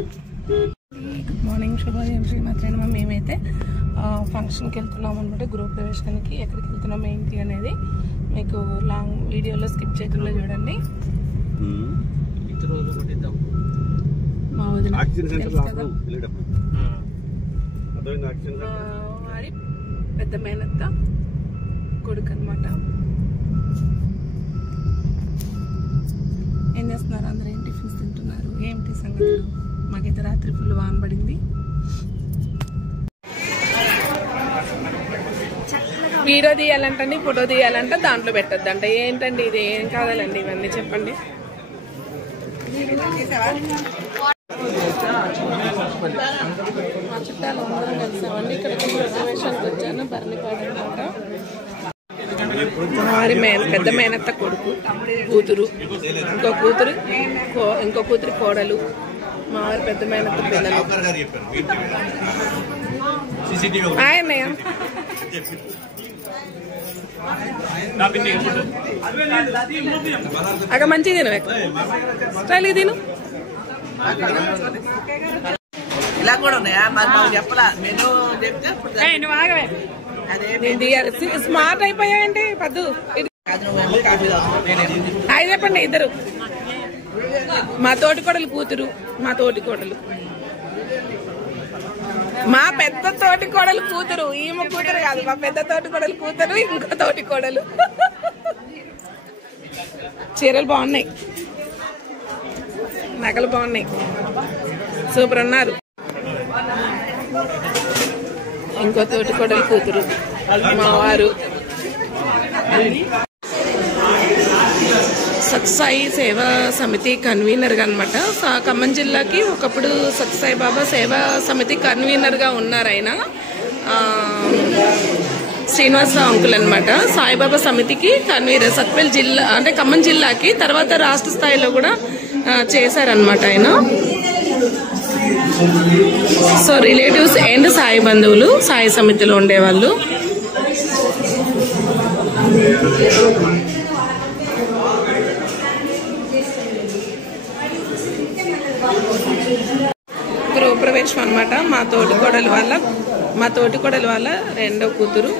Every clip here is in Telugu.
గుడ్ మార్నింగ్, శుభోదయం, శ్రీమాత్రే నమః. మేమైతే ఫంక్షన్కి వెళ్తున్నాం అనమాట. గృహ ప్రవేశానికి. ఎక్కడికి వెళ్తున్నాం ఏంటి అనేది మీకు లాంగ్ వీడియోలో స్కిప్ చేయకుండా చూడండి. మా వదిన వారి పెద్ద మేనత్త కొడుకు అనమాట. ఏం చేస్తున్నారు అందరూ? ఏం టిఫిన్స్ తింటున్నారు? ఏంటి సంగతులు? మాకైతే రాత్రి ఫుల్ వాన పడింది. వీడియో తీయాలంటండి, ఫోటో తీయాలంట, దాంట్లో పెట్టద్దంట. ఏంటండి ఇది? ఏం కావాలండి ఇవన్నీ చెప్పండి. మా చుట్టాలు అందరం కలిసామండి. ఇక్కడ ప్రవేశానికి వచ్చాను. భరణిపాడు అనమాట. వారి పెద్ద మేనత్త కొడుకు, కూతురు, ఇంకో కూతురు కోడలు, మా వారి పెద్ద మేనత్త పిల్లలు. ఆయన్నయ్య అక్కడ మంచిగా తిను, స్టైల్ తిను. ఇలా కూడా ఉన్నాయా? చెప్పలా మెనూ చెప్తే స్మార్ట్ అయిపోయాయండి. పద్దు హాయ్ చెప్పండి ఇద్దరు. మా తోటి కోడలు కూతురు, మా తోటి కోడలు, మా పెద్ద తోటి కోడలు కూతురు. ఈమె కూతురు కాదు, మా పెద్ద తోటి కోడలు కూతురు, ఇంకో తోటి కోడలు. చీరలు బాగున్నాయి, నగలు బాగున్నాయి, సూపర్ ఉన్నారు. ఇంకో తోటి కోడలు కూతురు మా వారు. సత్సాయి సేవా సమితి కన్వీనర్ గా అనమాట. ఖమ్మం జిల్లాకి ఒకప్పుడు సత్సాయి బాబా సేవా సమితి కన్వీనర్ గా ఉన్నారు ఆయన. శ్రీనివాసరావు అంకుల్ అనమాట. సాయిబాబా సమితికి కన్వీనర్ సత్పేల్ జిల్లా అంటే ఖమ్మం జిల్లాకి, తర్వాత రాష్ట్ర స్థాయిలో కూడా చేశారనమాట ఆయన. సో రిలేటివ్స్ అండ్ సాయి బంధువులు సాయి సమితిలో ఉండేవాళ్ళు. గృహప్రవేశం అనమాట. మా తోటి కోడలు వాళ్ళ రెండో కూతురు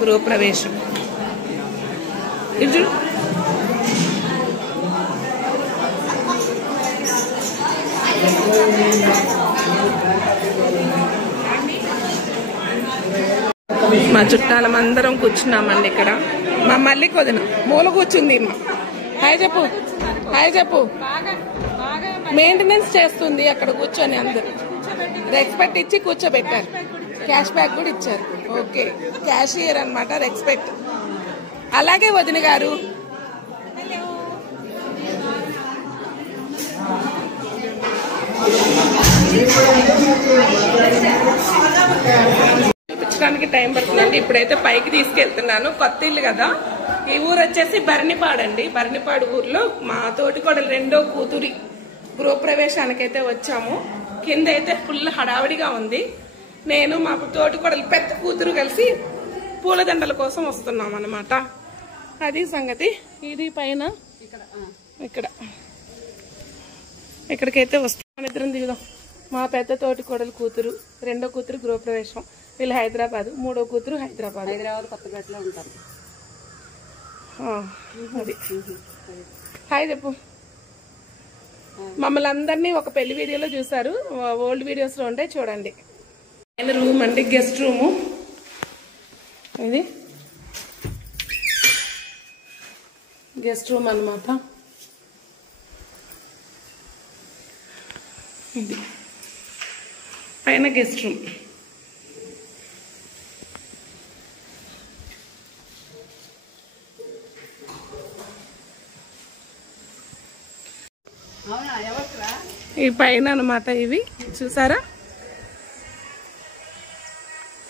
గృహప్రవేశం. ఇది మా చుట్టాలమందరం కూర్చున్నామండి ఇక్కడ. మా మల్లికి వదిన మూల కూర్చుంది. హాయ్ చెప్పు, హాయ్ చెప్పు. మెయింటెనెన్స్ చేస్తుంది అక్కడ కూర్చొని. అందరు రెస్పెక్ట్ ఇచ్చి కూర్చోబెట్టారు. క్యాష్ బ్యాక్ కూడా ఇచ్చారు. ఓకే, క్యాషియర్ అనమాట, రెస్పెక్ట్. అలాగే వదిన గారు. చూపించడానికి టైం పడుతుందండి. ఇప్పుడైతే పైకి తీసుకెళ్తున్నాను. కొత్త ఇల్లు కదా. ఈ ఊరు వచ్చేసి భరణిపాడు అండి. భరణిపాడు ఊర్లో మా తోటికోడలు రెండో కూతురి గృహప్రవేశానికైతే వచ్చాము. కింద అయితే ఫుల్ హడావిడిగా ఉంది. నేను మా తోటికోడలు పెద్ద కూతురు కలిసి పూలదండల కోసం వస్తున్నాం అన్నమాట. అది సంగతి. ఇది పైన ఇక్కడికైతే వస్తాం. ఇద్దరం దిగుదాం. మా పెద్ద తోటికోడలు కూతురు, రెండో కూతురు గృహప్రవేశం. వీళ్ళు హైదరాబాద్, మూడో కూతురు హైదరాబాద్ కొత్తపేటలో ఉంటారు. అది హాయ్ చెప్పు. మమ్మల్ని అందరినీ ఒక పెళ్లి వీడియోలో చూసారు, ఓల్డ్ వీడియోస్ లో ఉంటాయి చూడండి. రూమ్ అండి, గెస్ట్ రూము. ఇది గెస్ట్ రూమ్ అన్నమాట. ఇది పైన గెస్ట్ రూమ్. ఈ పైన అన్నమాట. ఇవి చూసారా,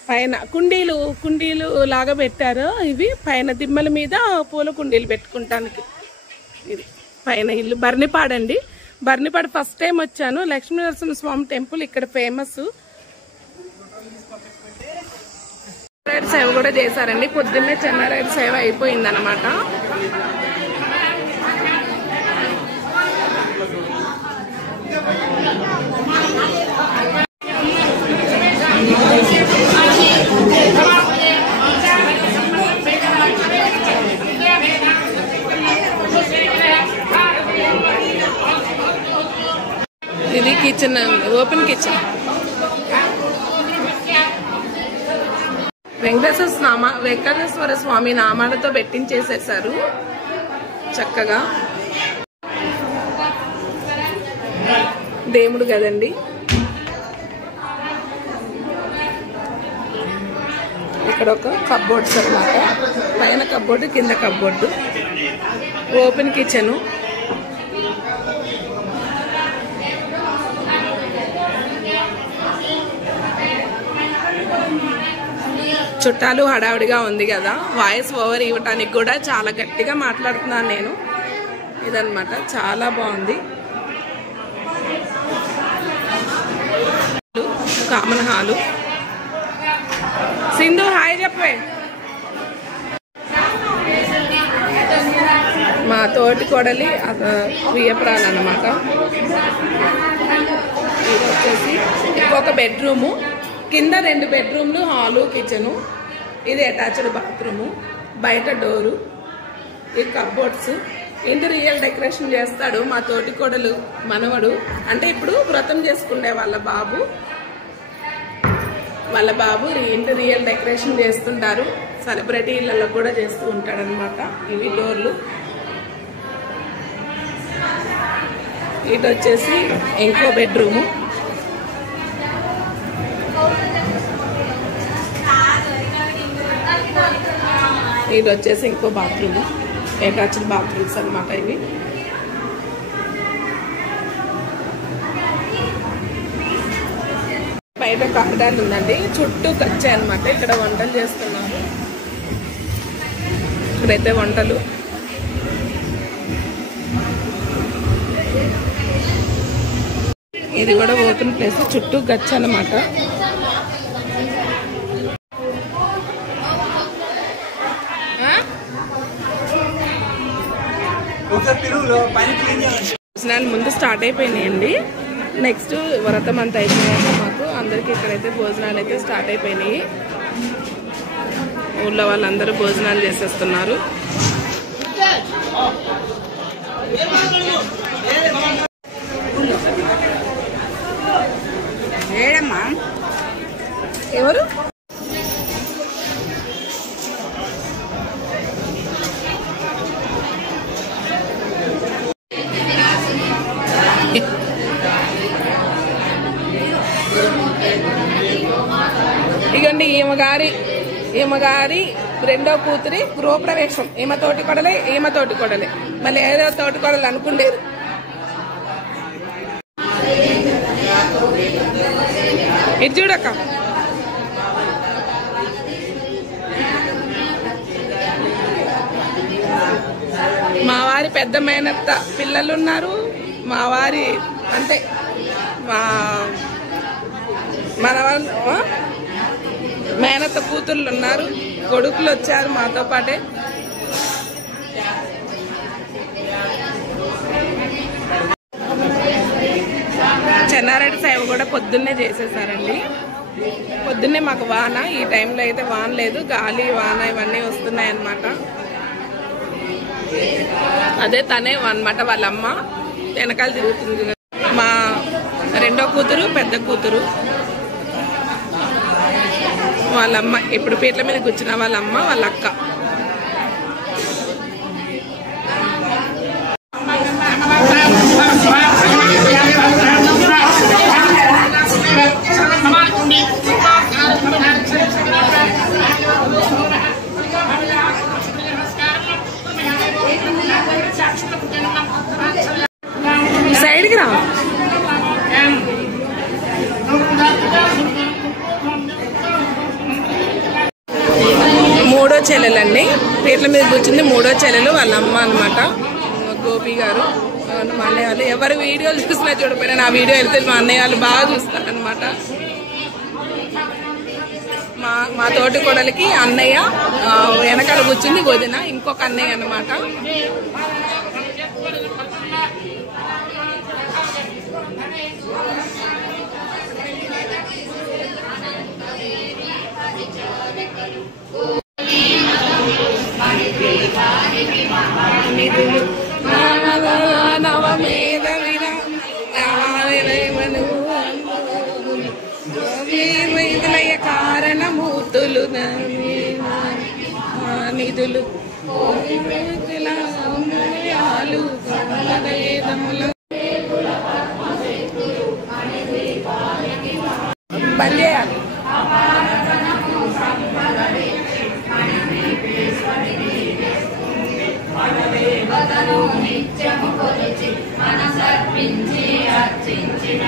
పైన కుండీలు లాగా పెట్టారు. ఇవి పైన దిమ్మల మీద పూల కుండీలు పెట్టుకుంటానికి. ఇది పైన ఇల్లు. భరణిపాడండి. భరణిపాడు ఫస్ట్ టైం వచ్చాను. లక్ష్మీ నరసింహస్వామి టెంపుల్ ఇక్కడ ఫేమస్. సేవ కూడా చేశారండి. పొద్దున్నే చెన్నారాయుడు సేవ అయిపోయింది అనమాట. ఇది కిచెన్, ఓపెన్ కిచెన్. వెంకటేశ్వర స్వామి నామాలతో పెట్టించేసేసారు చక్కగా. దేవుడు కదండి. ఇక్కడ ఒక కబ్బోర్డ్స్ అన్నమాట. పైన కబ్బోర్డు, కింద కబ్బోర్డు. Open kitchen. చుట్టాలు హడావిడిగా ఉంది కదా, వాయిస్ ఓవర్ ఇవ్వటానికి కూడా చాలా గట్టిగా మాట్లాడుతున్నాను నేను. ఇదన్నమాట, చాలా బాగుంది. Common hall. సింధు హాయ్ చెప్పే. మా తోటి కోడలి వియ్యపురాలు అన్నమాట. ఇది వచ్చేసి ఇంకొక బెడ్రూము, కింద 2 బెడ్రూమ్లు, హాలు, కిచెను. ఇది అటాచ్డ్ బాత్రూము, బయట డోరు, ఈ కబ్బోర్డ్స్. ఇంటి రియల్ డెకరేషన్ చేస్తాడు మా తోటి కోడలు మనవడు. అంటే ఇప్పుడు వ్రతం చేసుకునే వాళ్ళ బాబు ఇంటి రియల్ డెకరేషన్ చేస్తుంటారు. సెలబ్రిటీ ఇళ్లలో కూడా చేస్తూ ఉంటాడనమాట. ఇవి డోర్లు. ఇటు వచ్చేసి ఇంకో బెడ్రూము. ఇది వచ్చేసి ఇంకో బాత్రూమ్, అటాచ్డ్ బాత్రూమ్స్ అన్నమాట ఇవి. బయట కారిడార్ ఉందండి, చుట్టూ కచ్చే అనమాట. ఇక్కడ వంటలు చేస్తున్నారు. ఇక్కడైతే వంటలు. ఇది కూడా ఓపెన్ ప్లేస్, చుట్టూ గచ్చ అనమాట. భోజనాలు ముందు స్టార్ట్ అయిపోయినాయండి. నెక్స్ట్ వ్రతం అంతా అయిపోయాక మాకు అందరికి ఇక్కడైతే భోజనాలు అయితే స్టార్ట్ అయిపోయినాయి. ఊళ్ళో వాళ్ళందరూ భోజనాలు చేసేస్తున్నారు. ఎవరు ఇగండి ఈమెగారి రెండో కూతురి గృహప్రవేశం. ఈమె తోటి కొడలే మళ్ళీ ఏదో తోటి కొడలు అనుకుండేది. ఇది చూడక్క, మా వారి పెద్ద మేనత్త పిల్లలున్నారు. మా వారి అంటే మన మేనత్త కూతుర్లు ఉన్నారు. కొడుకులు వచ్చారు మాతో పాటే. చెన్నారెడ్డి సేవ కూడా పొద్దున్నే చేసేసారండి. పొద్దున్నే మాకు వాన, ఈ టైంలో అయితే వాన లేదు, గాలి వాన ఇవన్నీ వస్తున్నాయి అన్నమాట. అదే తనే అన్నమాట, వాళ్ళ అమ్మ వెనకాల తిరుగుతుంది. మా రెండో కూతురు, పెద్ద కూతురు, వాళ్ళమ్మ ఇప్పుడు పీట్ల మీద కూర్చున్న వాళ్ళమ్మ, వాళ్ళ అక్క. సైడ్కి రా. మూడో చెల్లెలండి, పీట్ల మీద కూర్చుంది మూడో చెల్లెలు, వాళ్ళ అమ్మ అనమాట. గోపి గారు, మా అన్నయ్య వాళ్ళు. ఎవరు వీడియోలు చూసినా చూడకపోయినా నా వీడియో వెళ్తే మా అన్నయ్య వాళ్ళు బాగా చూస్తారు అనమాట. మా తోటి కోడలికి అన్నయ్య, వెనకాల కూర్చుంది వదిన, ఇంకొక అన్నయ్య అనమాట. నవమేధ నిధులయ్య కారణమూర్తులు నిధులు బంద్ చేయాలి. నిత్యము కొలిచి మనసర్పించి అర్చించిన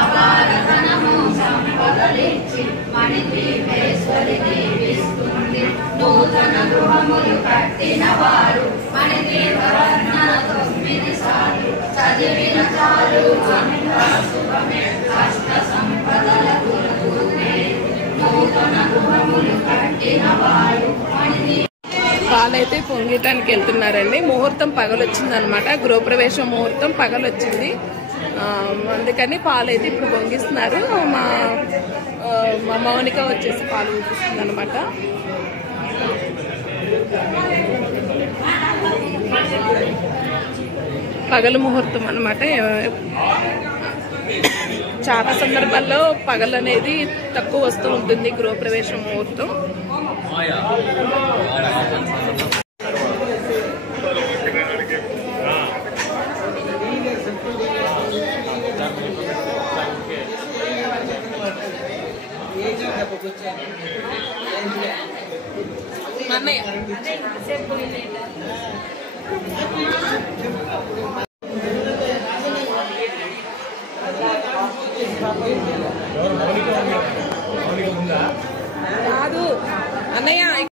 అపారధనము సంపదలిచ్చి మణిద్వీపేశ్వరి దీవిస్తుంది. నూతన గృహములు కట్టిన వారు మణిద్వీపరత్న 9 సార్లు చదివిన చాలు అంతా శుభమే అష్ట సంపదల గురువునే. నూతన గృహములు కట్టిన వారు పాలైతే పొంగటానికి వెళ్తున్నారండి. ముహూర్తం పగలొచ్చింది అనమాట. గృహప్రవేశం ముహూర్తం పగలొచ్చింది, అందుకని పాలైతే ఇప్పుడు పొంగిస్తున్నారు. మా మౌనిక వచ్చేసి పాలు ఊపిస్తుంది అనమాట. పగలు ముహూర్తం అనమాట. చాలా సందర్భాల్లో పగలు అనేది తక్కువ వస్తూ ఉంటుంది గృహప్రవేశం ముహూర్తం.